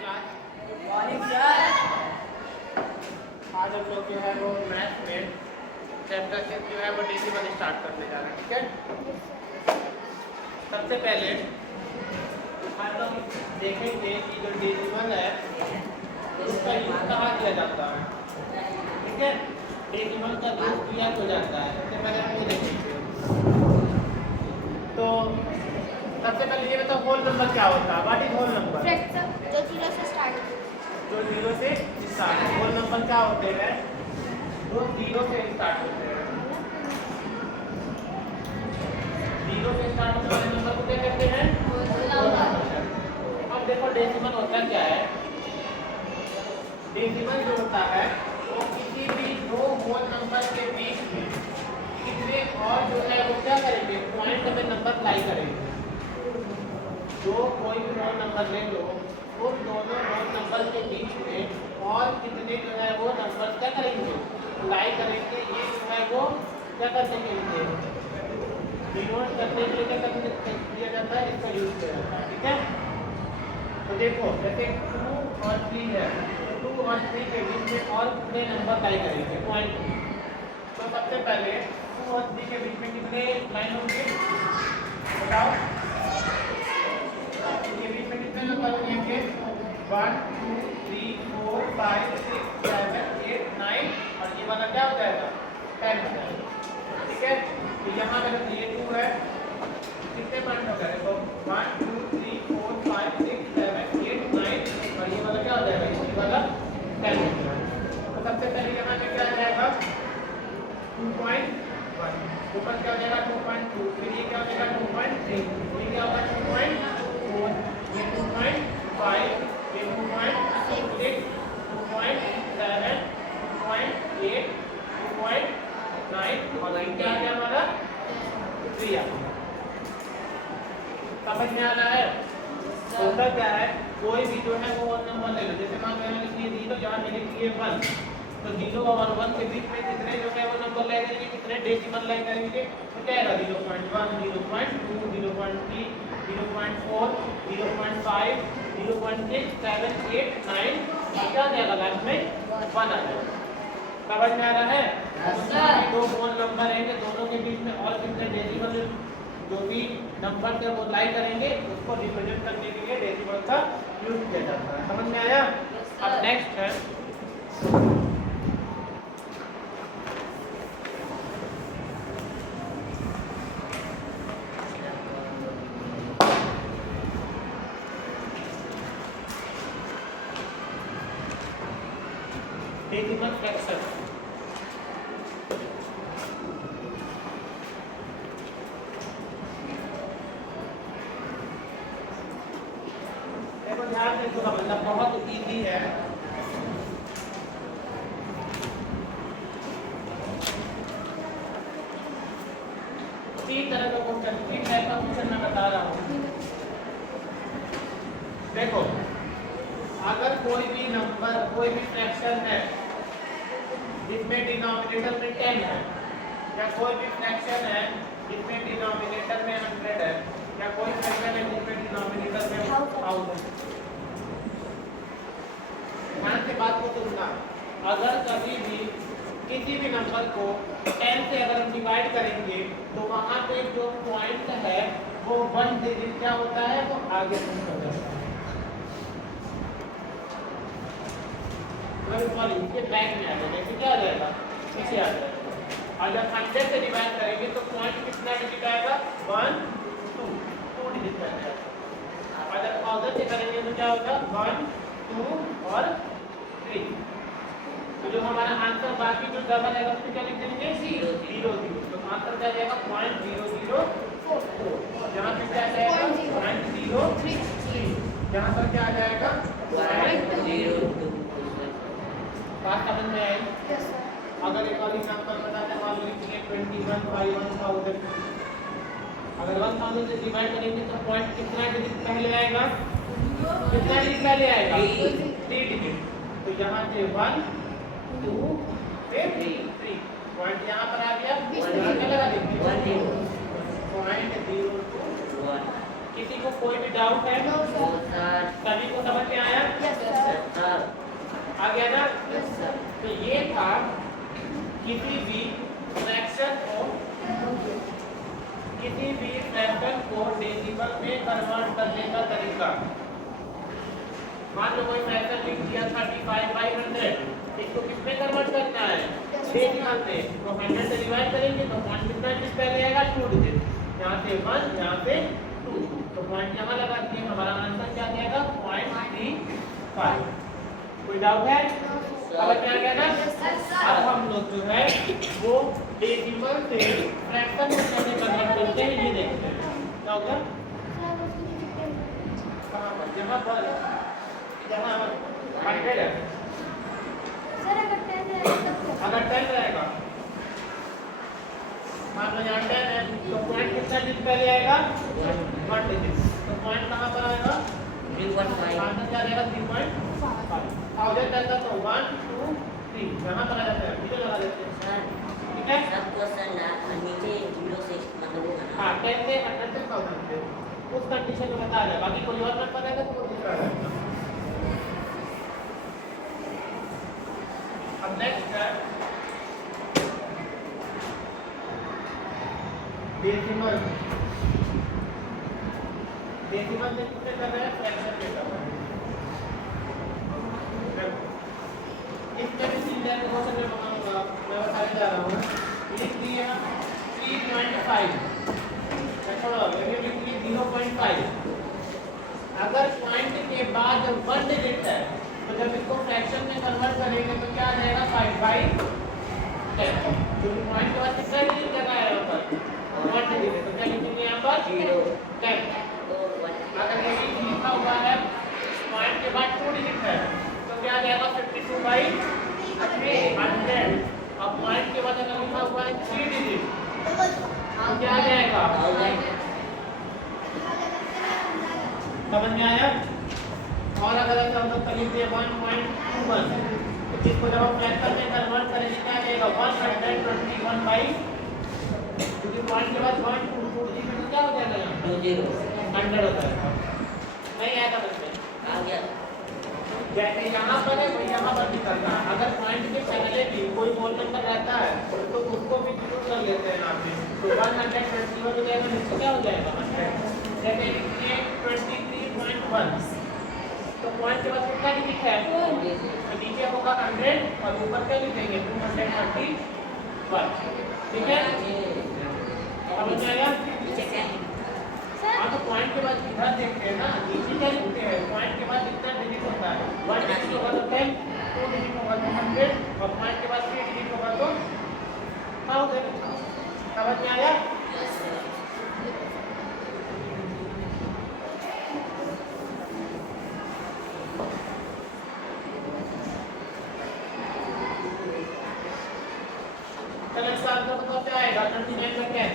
Morning sir. आज हम लोग जो है वो मैथ में चैप्टर से जो है वो डेसिमल स्टार्ट करने जा रहे हैं। ठीक है, सबसे पहले हम लोग देखेंगे कि जो डेसिमल है उसका यूज कहाँ किया जाता है। ठीक है, डेसिमल का यूज किया हो जाता है। सबसे पहले हम ये देखेंगे। तो सबसे पहले ये बताओ होल नंबर क्या होता है। What is whole number? जो जीरो से स्टार्ट होती है। जो जीरो से स्टार्ट। होल नंबर क्या होते हैं? जो जीरो से स्टार्ट होते हैं। जीरो से स्टार्ट होने वाले नंबर को क्या कहते हैं? Whole number. अब देखो डेसिमल होता क्या है। डेसिमल जो होता है वो किसी भी दो होल नंबर के बीच में कितने और जो है वो क्या करेंगे, पॉइंट में नंबर अप्लाई करेंगे। जो कोई भी होल नंबर ले लो, उन दोनों होल नंबर के बीच में और कितने जो है वो नंबर क्या करेंगे, अप्लाई करेंगे। ये जो है वो क्या करने के लिए, डिनोट करने के लिए क्या किया जाता है, इसका यूज किया जाता है। ठीक है, तो देखो जैसे 2 और 3 है, तो 2 और 3 के बीच में और कितने नंबर अप्लाई करेंगे पॉइंट। तो सबसे पहले 2 और 3 के बीच में कितने लाइन होंगे बताओ। इनके बीच में कितने नंबर होंगे? 1 2 3 4 5 6 7 8 9 और ये वाला क्या हो जाएगा, 10 हो जाएगा। ठीक है, तो यहाँ पे ये 2 है, कितने पॉइंट हो गए? तो 1 2 3 4 5 6 7 8 9 और ये वाला क्या हो जाएगा, ये वाला 10 हो जाएगा। तो सबसे पहले यहाँ पे क्या आ जाएगा 2.1, ऊपर क्या हो जाएगा 2.2, फिर ये क्या हो जाएगा 2.3, ये क्या होगा 2.4, ये 2.5, ये 2.6, 2.7, 2.8, 2.9 और ये क्या आ गया हमारा 3 आ गया। समझ में आ रहा है? होता क्या है, कोई भी जो है वो नंबर ले लो। जैसे मान लो मैंने लिख दिए 0, यहाँ मैंने लिख दिए 1, तो 0 और 1 के बीच में कितने जो है वो नंबर ले करेंगे, कितने डेसिमल ले करेंगे, तो क्या आएगा 0.1 0.2 0.3 0.4 0.5 0.6 7 8 9 और क्या आ जाएगा लास्ट में 1 आ जाएगा। समझ में आ रहा है? दो होल नंबर रहेंगे, दोनों के बीच में और कितने डेसिमल जो भी नंबर से वो लाई करेंगे उसको रिप्रेजेंट करने के लिए डेसिमल का यूज किया जाता है। समझ में आया? अब नेक्स्ट है डेसिमल फ्रैक्शन। देखो ध्यान से इसको समझना, बहुत इजी है। तीन तरह का क्वेश्चन, तीन टाइप का क्वेश्चन मैं बता रहा हूँ। देखो अगर कोई भी नंबर, कोई भी फ्रैक्शन है जिसमें डिनोमिनेटर में 10 है, या कोई भी फ्रैक्शन है जिसमें डिनोमिनेटर में 100 है, या कोई फ्रैक्शन है जिसमें डिनोमिनेटर में 1000। ध्यान से बात को सुनना। अगर कभी भी किसी भी नंबर को 10 से अगर हम डिवाइड करेंगे तो वहां पे जो पॉइंट है वो 1 डिजिट क्या होता है, वो आगे मूव हो जाता है। सॉरी, इसके बैक में आ जाएगा, इससे क्या आ जाएगा, पीछे आ जाएगा। और जब 100 से डिवाइड करेंगे तो पॉइंट कितना डिजिट आएगा, 1 2 डिजिट आ जाएगा। और जब 1000 से करेंगे तो क्या होगा, 1 2 और 3। तो जो हमारा आंसर बाकी जो डबल है उसमें क्या लिख देंगे, 0 0 0। तो आंसर क्या जाएगा 0.0044। यहाँ पे क्या जाएगा 0.033। यहाँ पर क्या आ जाएगा 0.02। बात समझ में आई? अगर एक और एग्जांपल बताते हैं, मान लो लिखिए 21 by 1000। अगर 1000 से डिवाइड करेंगे तो पॉइंट कितना डिजिट पहले आएगा, कितना डिजिट पहले आएगा, 3 डिजिट। तो यहाँ से 1 2 3 पॉइंट यहाँ पर आ गया, क्या लगा देंगे 0.021। किसी को कोई भी डाउट है? सभी को समझ में आया? आ गया ना? Yes, sir. तो ये था किसी भी फ्रैक्शन को डेसिमल में कन्वर्ट करने का तरीका। मान लो कोई फ्रैक्शन लिख दिया 35/100, इसको किस में कन्वर्ट करना है? डेसिमल में। तो 100 से डिवाइड करेंगे तो पॉइंट कितना डिजिट पहले आएगा? 2 डिजिट। यहाँ से 1, यहाँ से 2, तो पॉइंट यहाँ लगा दिए। हमारा आंसर क्या आएगा? 0.35। कोई डाउट है? अब क्या गया ना? अब हम लोग जो है वो डेसिमल से फ्रैक्शन में कैसे कन्वर्ट करते हैं ये देखते हैं। क्या होगा? कहाँ पर? जहाँ 100 है। अगर 10 रहेगा, मान लो यहाँ 10 है, तो पॉइंट कितना डिजिट पहले आएगा? 1 डिजिट। तो पॉइंट कहाँ पर आएगा? 3.5। आंसर क्या आएगा? 3.5। 1000 रहता तो 1 2 3 यहाँ पर आ जाता है, इधर लगा देते हैं। सर ठीक है? सब क्वेश्चन नीचे 0 से मतलब होगा ना। हाँ 10 से 100 तक होता है, उस कंडीशन में बता रहा है। बाकी कोई और नंबर रहेगा तो वो दूसरा रहेगा। अब नेक्स्ट है डेसिमल। डेसिमल से कितने कर रहे हैं? फ्रैक्शन में कर रहे हैं। इसमें भी सीधे बहुत सारे बनाऊंगा, मैं बताने जा रहा हूँ। लिख दिए हम 3.5, छोड़ो ये लिख दिए 0.5। अगर पॉइंट के बाद 1 डिजिट है तो जब इसको फ्रैक्शन में कन्वर्ट करेंगे तो क्या आ जाएगा? 5/10। क्योंकि पॉइंट के बाद कितना डिजिट लगा है यहाँ पर? 1 डिजिट है, तो क्या लिखेंगे यहाँ पर? 10। अगर ये लिखा हुआ है पॉइंट के बाद 2 डिजिट है तो क्या आ जाएगा? 52/100। अब पॉइंट के बाद अगर लिखा हुआ है 3 डिजिट तो क्या आ जाएगा? समझ में आया? और अगर हम लोग लिख दिए 1.21 तो इसको जब हम फ्रैक्शन में कन्वर्ट करेंगे क्या आ जाएगा? 121/, क्योंकि पॉइंट के बाद 1 2 डिजिट में क्या हो जाएगा? यहाँ 20 100 होता है। नहीं आया समझ में? आ गया। जैसे यहाँ पर है वही यहाँ पर भी करना है। अगर पॉइंट के पहले भी कोई मोल नंबर रहता है तो उसको भी इंक्लूड कर लेते हैं यहाँ पे। तो 121 हो जाएगा, नीचे क्या हो जाएगा? 100। जैसे लिखिए 23.1 तो पॉइंट के बाद कितना डिजिट है? तो नीचे होगा 100 और ऊपर क्या लिखेंगे? 231। ठीक है? समझ में आया? नीचे क्या है? हाँ तो पॉइंट के बाद इधर देखते हैं ना, नीचे क्या लिखते हैं? पॉइंट के बाद कितना डिजिट होता है? 1 डिजिट होगा तो 10, 2 डिजिट होगा तो 100 और पॉइंट के बाद 3 डिजिट होगा तो 1000। समझ में आया? Yes sir. चलो इसका आंसर बताओ क्या आएगा? 39 में 10